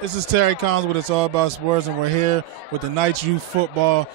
This is Terry Collins with It's All About Sports, and we're here with the Knights Youth Football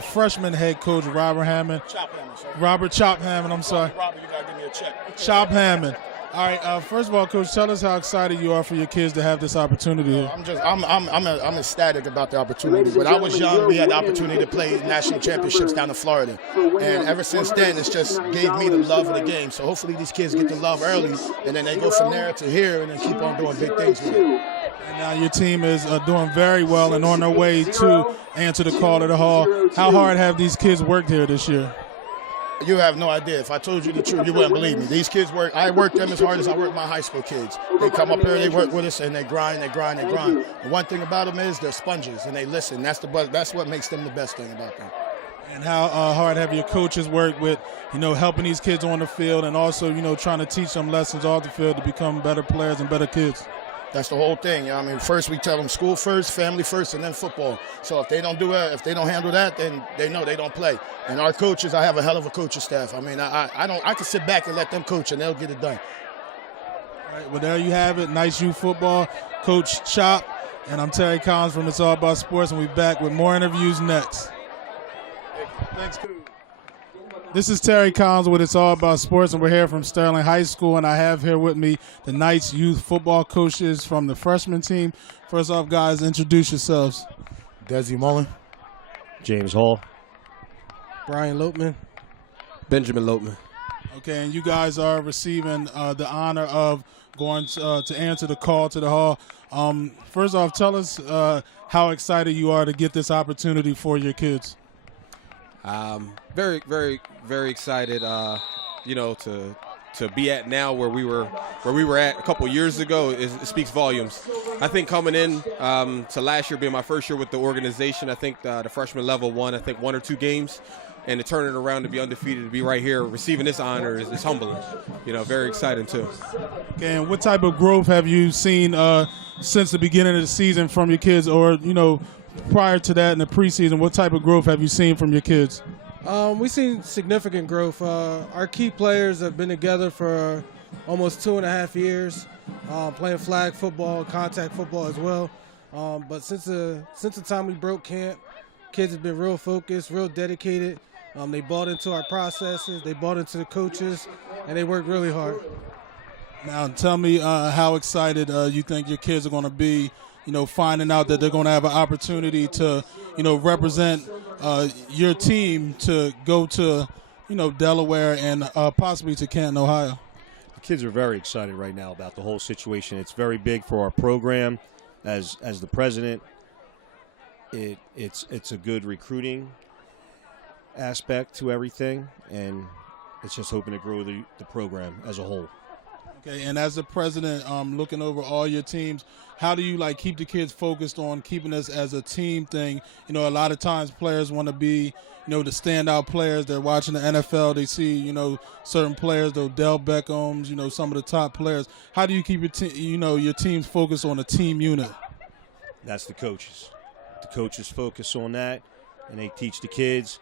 freshman head coach, Robert Hammond. Chop Hammond, sir. Robert Chop Hammond, I'm sorry. Robert, you got to give me a check. Chop Hammond. All right, first of all, Coach, tell us how excited you are for your kids to have this opportunity here. I'm ecstatic about the opportunity. When I was young, we had the opportunity to play national championships down in Florida. And ever since then, it's just gave me the love of the game. So hopefully these kids get the love early, and then they go from there to here and then keep on doing big things with it. And now your team is doing very well and on their way to answer the call of the Hall. How hard have these kids worked here this year? You have no idea. If I told you the truth, you wouldn't believe me. These kids work. I work them as hard as I work my high school kids. They come up here, they work with us, and they grind, they grind, they grind. The one thing about them is they're sponges, and they listen. That's what makes them the best thing about them. And how hard have your coaches worked with, helping these kids on the field and also, trying to teach them lessons off the field to become better players and better kids? That's the whole thing. I mean, first we tell them school first, family first, and then football. So if they don't do it, if they don't handle that, then they know they don't play. And our coaches, I have a hell of a coaching staff. I mean, I can sit back and let them coach, and they'll get it done. All right, well, there you have it. Knights Youth Football, Coach Chop, and I'm Terry Collins from It's All About Sports, and we'll be back with more interviews next. Thanks, Coach. This is Terry Collins with It's All About Sports, and we're here from Sterling High School, and I have here with me the Knights Youth Football coaches from the freshman team. First off, guys, introduce yourselves. Desi Mullen. James Hall. Brian Lopeman. Benjamin Lopeman. Okay, and you guys are receiving the honor of going to answer the call to the Hall. First off, tell us how excited you are to get this opportunity for your kids. Very, very, very excited. To be at now where we were at a couple years ago, it speaks volumes. I think coming in to last year being my first year with the organization, I think the freshman level won, I think 1 or 2 games, and to turn it around to be undefeated, to be right here receiving this honor is humbling. Very exciting too. Okay, and what type of growth have you seen since the beginning of the season from your kids, or prior to that in the preseason? What type of growth have you seen from your kids? We've seen significant growth. Our key players have been together for almost 2.5 years, playing flag football, contact football as well. But since the time we broke camp, kids have been real focused, real dedicated. They bought into our processes, they bought into the coaches, and they worked really hard. Now, tell me how excited you think your kids are going to be, finding out that they're going to have an opportunity to, represent your team to go to, Delaware and possibly to Canton, Ohio. The kids are very excited right now about the whole situation. It's very big for our program. As the president, it's a good recruiting aspect to everything, and it's just hoping to grow the program as a whole. Okay, and as the president, looking over all your teams, how do you keep the kids focused on keeping this as a team thing? A lot of times players want to be, the standout players. They're watching the NFL. They see, certain players, the Odell Beckhams, some of the top players. How do you keep your teams focused on a team unit? That's the coaches. The coaches focus on that, and they teach the kids.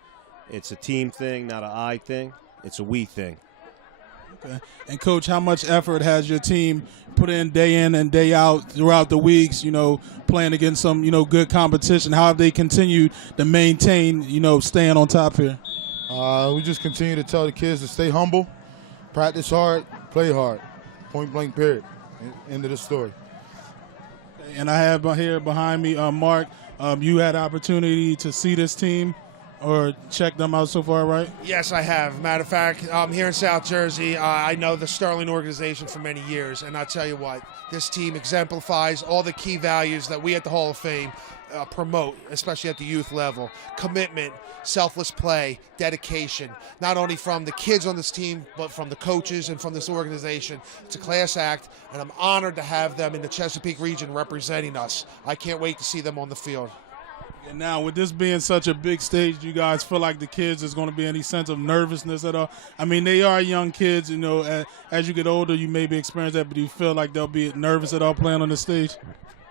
It's a team thing, not an I thing. It's a we thing. Okay. And, Coach, how much effort has your team put in and day out throughout the weeks, playing against some, good competition? How have they continued to maintain, staying on top here? We just continue to tell the kids to stay humble, practice hard, play hard, point blank period. End of the story. Okay. And I have here behind me, Mark, you had the opportunity to see this team or check them out so far, right? Yes, I have. Matter of fact, here in South Jersey, I know the Sterling organization for many years, and I'll tell you what, this team exemplifies all the key values that we at the Hall of Fame promote, especially at the youth level. Commitment, selfless play, dedication, not only from the kids on this team, but from the coaches and from this organization. It's a class act, and I'm honored to have them in the Chesapeake region representing us. I can't wait to see them on the field. And now, with this being such a big stage, do you guys feel like the kids is going to be any sense of nervousness at all? I mean, they are young kids, as you get older, you maybe experience that, but do you feel like they'll be nervous at all playing on the stage?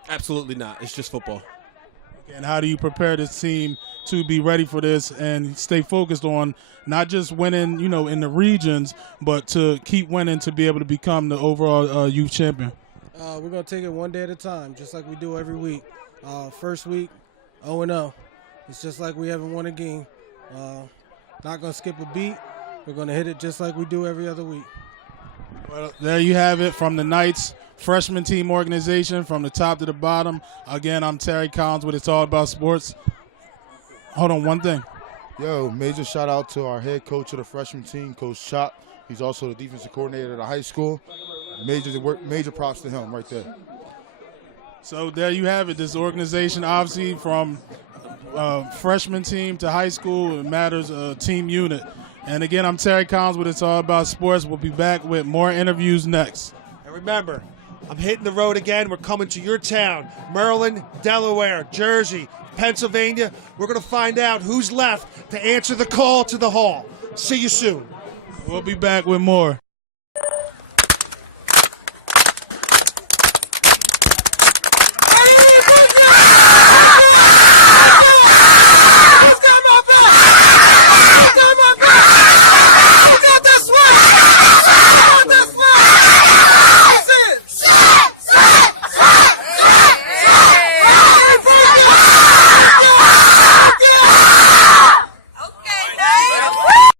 Absolutely not. It's just football. Okay, and how do you prepare this team to be ready for this and stay focused on not just winning, in the regions, but to keep winning to be able to become the overall youth champion? We're going to take it one day at a time, just like we do every week. First week, 0-0. It's just like we haven't won a game. Not going to skip a beat. We're going to hit it just like we do every other week. Well, there you have it from the Knights freshman team organization from the top to the bottom. Again, I'm Terry Collins with It's All About Sports. Hold on, one thing. Yo, major shout out to our head coach of the freshman team, Coach Chop. He's also the defensive coordinator at the high school. Major props to him right there. So there you have it. This organization, obviously, from freshman team to high school, it matters a team unit. And again, I'm Terry Collins with It's All About Sports. We'll be back with more interviews next. And remember, I'm hitting the road again. We're coming to your town, Maryland, Delaware, Jersey, Pennsylvania. We're going to find out who's left to answer the call to the hall. See you soon. We'll be back with more.